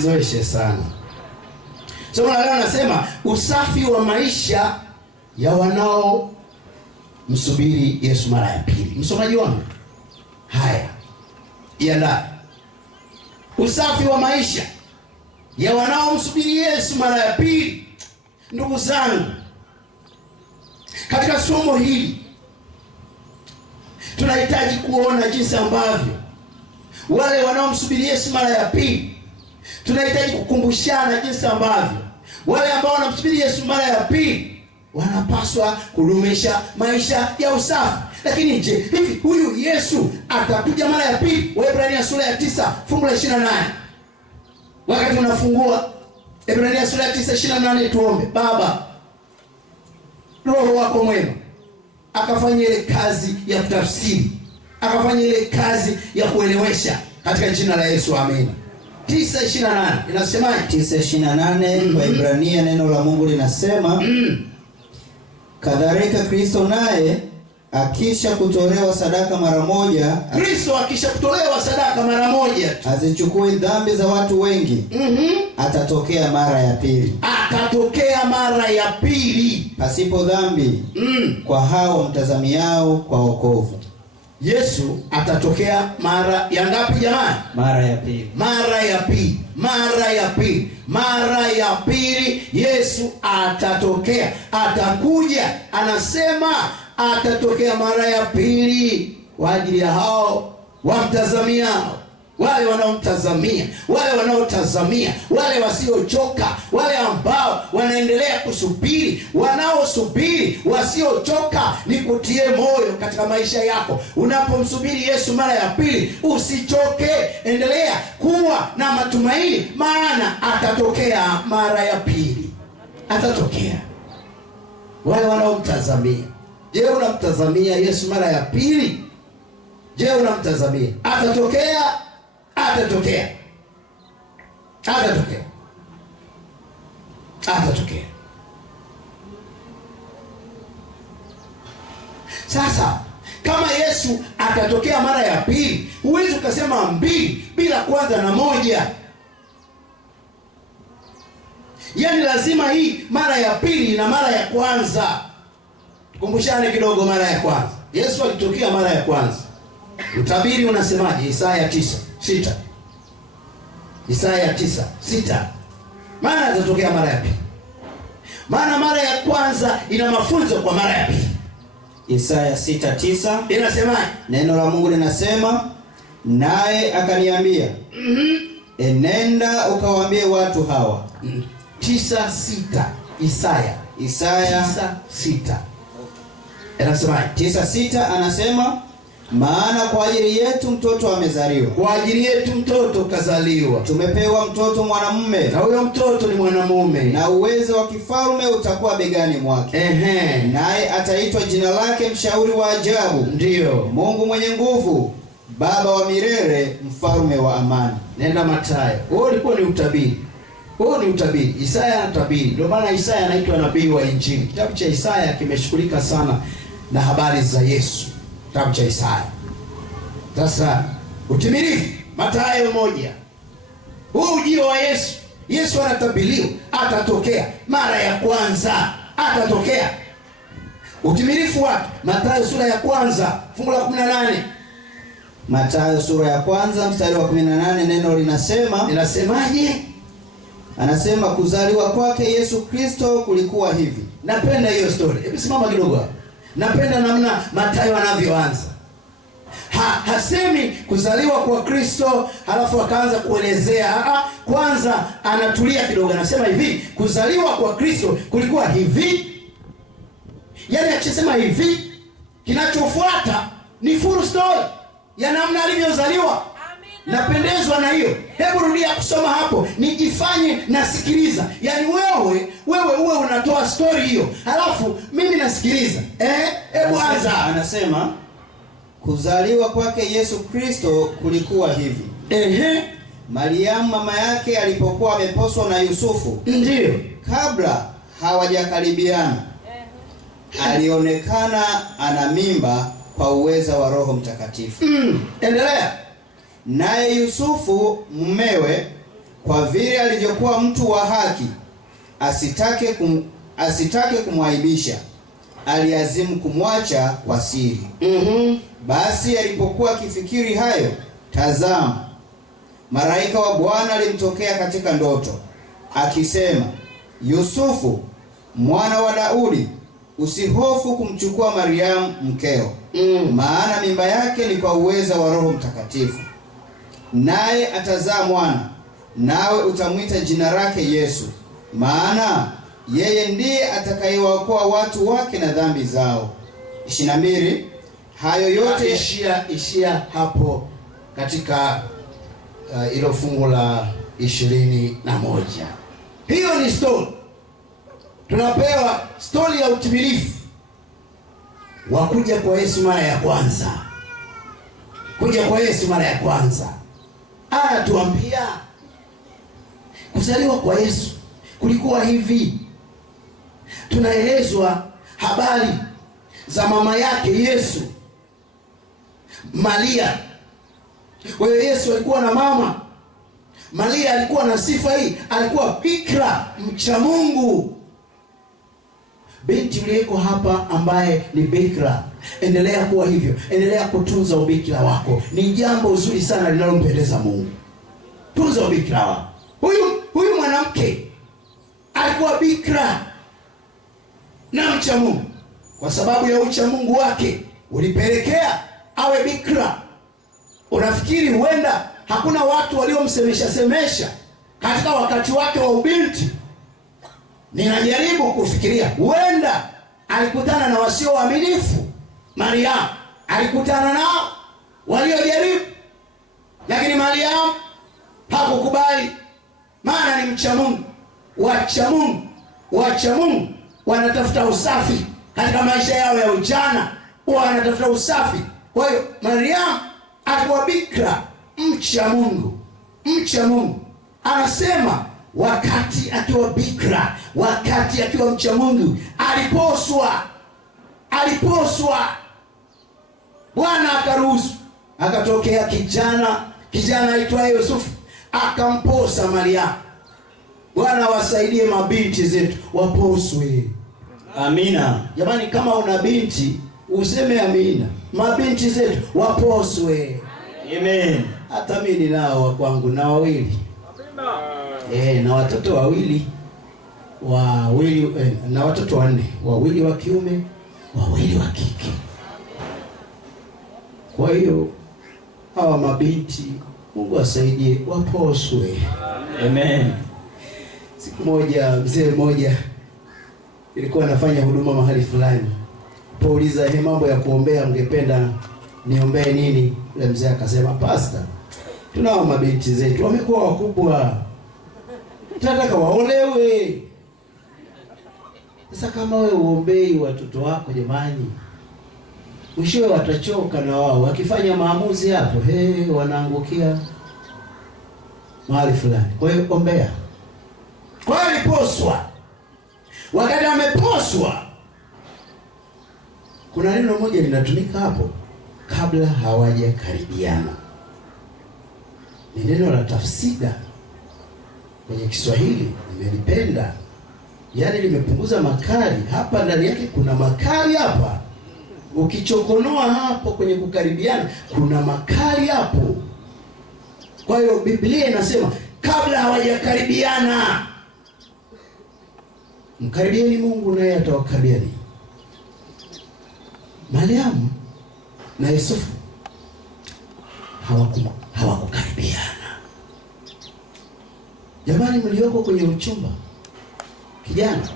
usizoeshe sana. Somo la leo nasema usafi wa maisha ya wanao msubiri Yesu mara ya pili. Msomaji wangu, haya yala usafi wa maisha ya wanao msubiri Yesu mara ya pili. Ndugu zangu, katika somo hili tunahitaji kuona jinsi ambavyo wale wanaomsubiri Yesu mara ya pili, tunahitaji kukumbushana jinsi ambavyo wale ambao wanamsubiri Yesu mara ya pili wanapaswa kudumisha maisha ya usafi. Lakini je, hivi huyu Yesu atakuja mara ya pili? Waebrania sura ya 9 fungu la 28. Wakati unafungua Waebrania sura ya 9:28, tuombe. Baba, Roho wako mwema akafanya ile kazi ya kutafsiri, akafanya ile kazi ya kuelewesha katika jina la Yesu, amina. 9:28 inasemaje? 9:28 kwa Ibrania neno la Mungu linasema kadhalika Kristo naye akisha kutolewa sadaka mara moja, Kristo akisha kutolewa sadaka mara moja azichukue dhambi za watu wengi, atatokea mara ya pili. Atatokea mara ya pili pasipo dhambi kwa hao mtazamiao kwa wokovu. Yesu atatokea mara ya ngapi jamani? Mara ya pili. Mara ya pili. Mara ya pili. Mara ya pili Yesu atatokea. Atakuja, anasema atatokea mara ya pili kwa ajili ya hao wamtazamiao, wale wanaomtazamia, wale wanaotazamia, wale wasiochoka, wale ambao wanaendelea kusubiri, wanaosubiri, wasiochoka. Nikutie moyo katika maisha yako, unapomsubiri Yesu mara ya pili, usichoke, endelea kuwa na matumaini, maana atatokea mara ya pili. Atatokea. Wale wanaomtazamia, je, unamtazamia Yesu mara ya pili? Je, unamtazamia? Atatokea. Atatokea. Atatokea. Atatokea. Sasa kama Yesu atatokea mara ya pili, huwezi ukasema mbili bila kwanza na moja. Yaani lazima hii mara ya pili na mara ya kwanza. Tukumbushane kidogo. Mara ya kwanza Yesu alitokea mara ya kwanza. Utabiri unasemaje? Isaya 9:6. Isaya 9:6. Maana atatokea mara ya pili. Maana mara ya kwanza ina mafunzo kwa mara ya pili. Isaya 6:9 inasemaje? Neno la Mungu linasema, naye akaniambia, enenda ukawaambie watu hawa. 9:6. Isaya 9:6. Anasemaje? 9:6 anasema, maana kwa ajili yetu mtoto amezaliwa, kwa ajili yetu mtoto kazaliwa, tumepewa mtoto mwanamume, na huyo mtoto ni mwanamume, na uwezo wa kifalme utakuwa begani mwake. Naye ataitwa jina lake Mshauri wa Ajabu, ndiyo Mungu mwenye nguvu, Baba wa milele, Mfalme wa amani. Nenda Mathayo. Huo ulikuwa ni utabiri. Huo ni utabiri. Isaya anatabiri. Ndio maana Isaya anaitwa nabii wa Injili. Kitabu cha Isaya kimeshughulika sana na habari za Yesu. Kitabu cha Isaya. Sasa utimilifu Mathayo 1. Huu ujio wa Yesu. Yesu anatabiriwa atatokea mara ya kwanza. Atatokea. Utimilifu wake Mathayo sura ya 1 fungu la 18. Mathayo sura ya 1 mstari wa 18, neno linasema, linasemaje? Anasema kuzaliwa kwake Yesu Kristo kulikuwa hivi. Napenda hiyo story. Hebu simama kidogo hapo. Napenda namna Mathayo anavyoanza. Hasemi kuzaliwa kwa Kristo halafu akaanza kuelezea. Kwanza anatulia kidogo, anasema hivi, kuzaliwa kwa Kristo kulikuwa hivi. Yaani akisema hivi, kinachofuata ni full story ya namna alivyozaliwa. Napendezwa na hiyo. Hebu rudia kusoma hapo, nijifanye nasikiliza. Yaani wewe uwe unatoa story hiyo, halafu mimi nasikiliza. Hebu anza. Anasema kuzaliwa kwake Yesu Kristo kulikuwa hivi. Mariamu mama yake alipokuwa ameposwa na Yusufu, ndiyo, kabla hawajakaribiana, alionekana ana mimba kwa uweza wa Roho Mtakatifu. Endelea. Naye Yusufu mumewe kwa vile alivyokuwa mtu wa haki, asitake kumwaibisha, aliazimu kumwacha kwa siri. Basi alipokuwa akifikiri hayo, tazama, malaika wa Bwana alimtokea katika ndoto, akisema, Yusufu, mwana wa Daudi, usihofu kumchukua Mariamu mkeo, maana mimba yake ni kwa uweza wa Roho Mtakatifu. Naye atazaa mwana, nawe utamwita jina lake Yesu, maana yeye ndiye atakayewaokoa watu wake na dhambi zao. 22. Hayo yote ishia hapo katika ilo fungu la 21. Hiyo ni story. Tunapewa story ya utimilifu wa kuja kwa Yesu mara ya kwanza. Kuja kwa Yesu mara ya kwanza. Anatuambia kuzaliwa kwa Yesu kulikuwa hivi. Tunaelezwa habari za mama yake Yesu, Maria. Wewe, Yesu alikuwa na mama. Maria alikuwa na sifa hii, alikuwa bikira mcha Mungu. Binti uliyeko hapa ambaye ni bikira, endelea kuwa hivyo, endelea kutunza ubikira wako. Ni jambo zuri sana linalompendeza Mungu. Tunza ubikira wako. Huyu mwanamke alikuwa bikira na mcha Mungu. Kwa sababu ya ucha Mungu wake ulipelekea awe bikira. Unafikiri huenda hakuna watu waliomsemesha katika wakati wake wa ubinti? Ninajaribu kufikiria, huenda alikutana na wasio waaminifu. Mariamu alikutana nao waliojaribu, lakini Mariamu hakukubali, maana ni mcha Mungu. Wacha Mungu wanatafuta usafi katika maisha yao ya ujana, wanatafuta usafi. Kwa hiyo Mariamu alikuwa bikira mcha Mungu. Anasema wakati akiwa bikira, wakati akiwa mcha Mungu, aliposwa. Bwana akaruhusu, akatokea kijana aitwaye Yusufu, akamposa Mariamu. Bwana wasaidie mabinti zetu waposwe. Amina. Jamani, kama una binti useme amina. Mabinti zetu waposwe. Amen. Hata mimi ninao wa kwangu na wawili. Amina. Na watoto wawili na watoto wanne, wawili wa kiume, wawili wa kike. Kwa hiyo hawa mabinti Mungu asaidie waposwe. Amen. Siku moja mzee mmoja ilikuwa anafanya huduma mahali fulani. Pouliza mambo ya kuombea, mngependa niombee nini? Yule mzee akasema, Pastor, tunao mabinti zetu wamekuwa wakubwa, tunataka waolewe. Sasa kama wewe uombei watoto wako, jamani, mwishowe watachoka na wao. Wakifanya maamuzi hapo, wanaangukia mahali fulani. Kwa hiyo ombea. Kwa hiyo aliposwa. Wakati ameposwa, kuna neno moja linatumika hapo, kabla hawajakaribiana. Ni neno la tafsida kwenye Kiswahili, nimelipenda. Yaani limepunguza makali. Hapa ndani yake kuna makali hapa. Ukichokonoa hapo kwenye kukaribiana, kuna makali hapo. Kwa hiyo Biblia inasema kabla hawajakaribiana, mkaribieni Mungu naye atawakaribiani. Mariamu na Yusufu hawakukaribiana. Jamani, mlioko kwenye uchumba, kijana,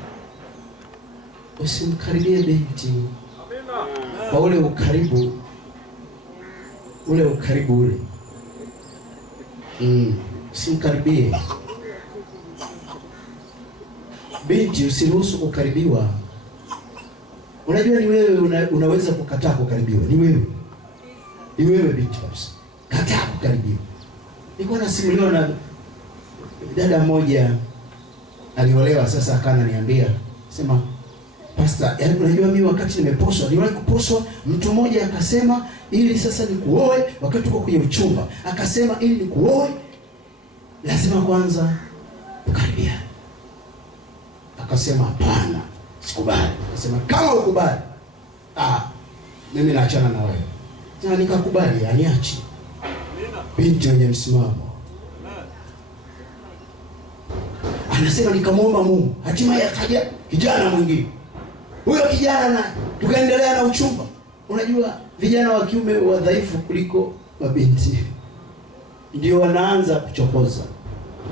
usimkaribie binti. Kwa ule ukaribu ule. Usimkaribie. Binti usiruhusu kukaribiwa. Unajua ni wewe unaweza kukataa kukaribiwa. Ni wewe binti kabisa. Kataa kukaribiwa. Nilikuwa nasimuliwa na dada mmoja aliolewa, sasa akana niambia, sema, Pastor, yaani unajua mimi wakati nimeposwa, niliwahi kuposwa, mtu mmoja akasema ili sasa nikuoe, wakati tuko kwenye uchumba, akasema ili nikuoe lazima kwanza tukaribiane. Akasema hapana, sikubali. Akasema kama ukubali, mimi naachana na wewe. Na nikakubali, aniachi. Binti mwenye msimamo. Anasema nikamwomba Mungu, hatimaye akaja kijana mwingine. Huyo kijana na tukaendelea na uchumba. Unajua vijana wa kiume wadhaifu kuliko mabinti ndio wanaanza kuchokoza,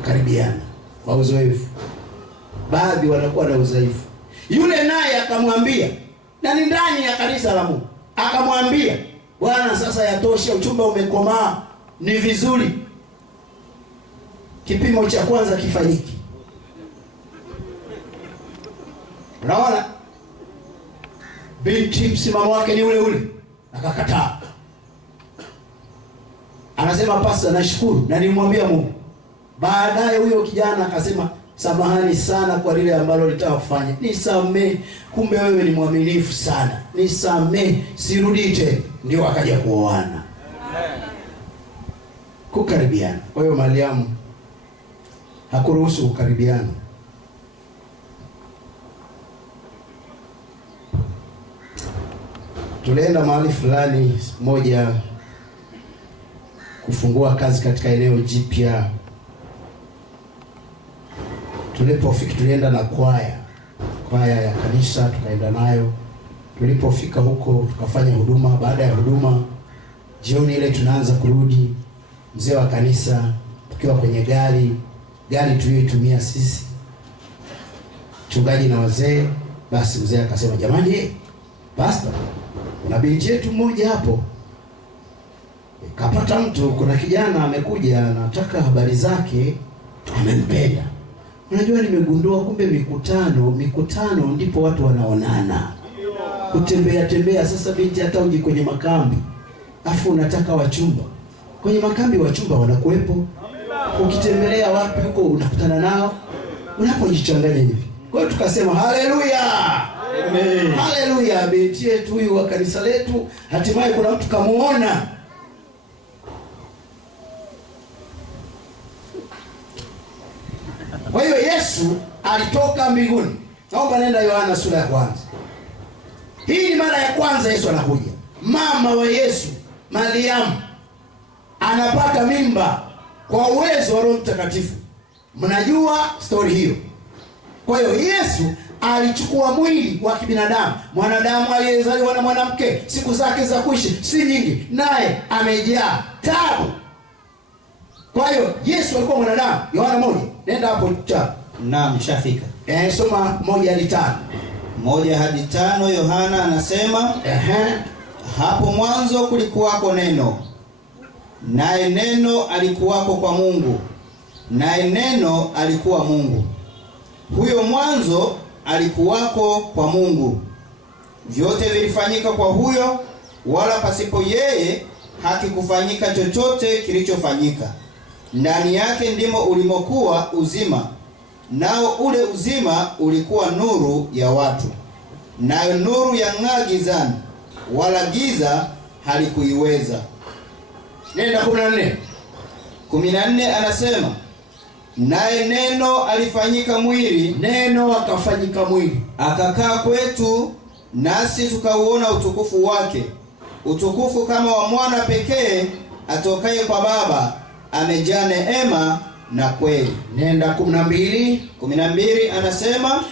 karibiana kwa uzoefu. Baadhi wanakuwa na udhaifu. Yule naye akamwambia, na ni ndani ya kanisa la Mungu, akamwambia, bwana, sasa yatosha, uchumba umekomaa, ni vizuri kipimo cha kwanza kifanyike. Unaona? Binti msimamo wake ni ule ule, akakataa. Anasema, pastor, nashukuru na nimwambia Mungu. Baadaye huyo kijana akasema, samahani sana kwa lile ambalo nilitaka kufanya, nisamee, kumbe wewe ni mwaminifu sana, nisamee, sirudi tena. Ndio akaja kuoana. Kukaribiana. Kwa hiyo Mariamu hakuruhusu kukaribiana. Tulienda mahali fulani moja kufungua kazi katika eneo jipya. Tulipofika tulienda na kwaya ya kanisa, tukaenda nayo. Tulipofika huko tukafanya huduma. Baada ya huduma, jioni ile tunaanza kurudi, mzee wa kanisa tukiwa kwenye gari tuliyotumia sisi, mchungaji na wazee. Basi mzee akasema, jamani, pastor, kuna binti yetu mmoja hapo kapata mtu, kuna kijana amekuja anataka habari zake, amempenda. Unajua nimegundua kumbe mikutano ndipo watu wanaonana. Kutembea sasa, binti hata uji kwenye makambi, afu unataka wachumba. Kwenye makambi wachumba wanakuepo. Ukitembelea wapi huko unakutana nao, unapojichanganya hivi. Kwa hiyo tukasema haleluya. Amen. Haleluya, binti yetu huyu wa kanisa letu hatimaye kuna mtu kamuona. Kwa hiyo Yesu alitoka mbinguni. Naomba nenda Yohana sura ya 1. Hii ni mara ya kwanza Yesu anakuja. Mama wa Yesu, Mariamu, anapata mimba kwa uwezo wa Roho Mtakatifu. Mnajua story hiyo. Kwa hiyo Yesu alichukua mwili wa kibinadamu, mwanadamu aliyezaliwa na mwanamke, siku zake za kuishi si nyingi, naye amejaa taabu. Kwa hiyo Yesu alikuwa mwanadamu. Yohana 1, nenda hapo cha. Naam, shafika. Soma 1 hadi 5. 1 hadi 5, Yohana anasema, hapo mwanzo kulikuwako neno, naye neno alikuwako kwa Mungu, naye neno alikuwa Mungu. Huyo mwanzo alikuwako kwa Mungu. Vyote vilifanyika kwa huyo, wala pasipo yeye hakikufanyika chochote kilichofanyika. Ndani yake ndimo ulimokuwa uzima, nao ule uzima ulikuwa nuru ya watu. Nayo nuru yang'aa gizani, wala giza halikuiweza. Nenda 14. 14 anasema, naye neno alifanyika mwili, neno akafanyika mwili, akakaa kwetu, nasi tukauona utukufu wake, utukufu kama wa mwana pekee atokaye kwa Baba, amejaa neema na kweli. Nenda 12. 12 anasema,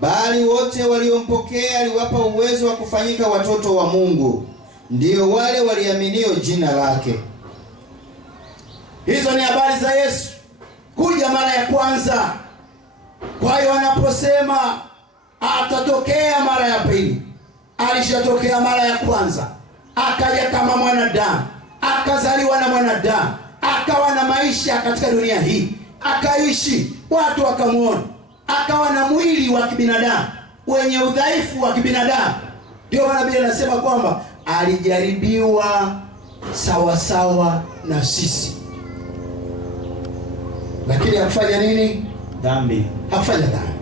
bali wote waliompokea aliwapa uwezo wa kufanyika watoto wa Mungu, ndio wale waliaminio jina lake. Hizo ni habari za Yesu kuja mara ya kwanza. Kwa hiyo anaposema atatokea mara ya pili, alishatokea mara ya kwanza, akaja kama mwanadamu, akazaliwa na mwanadamu, akawa na maisha katika dunia hii, akaishi, watu wakamuona, akawa na mwili wa kibinadamu wenye udhaifu wa kibinadamu. Ndio maana Biblia inasema kwamba alijaribiwa sawa na sisi, lakini hakufanya nini? Dhambi. Hakufanya dhambi.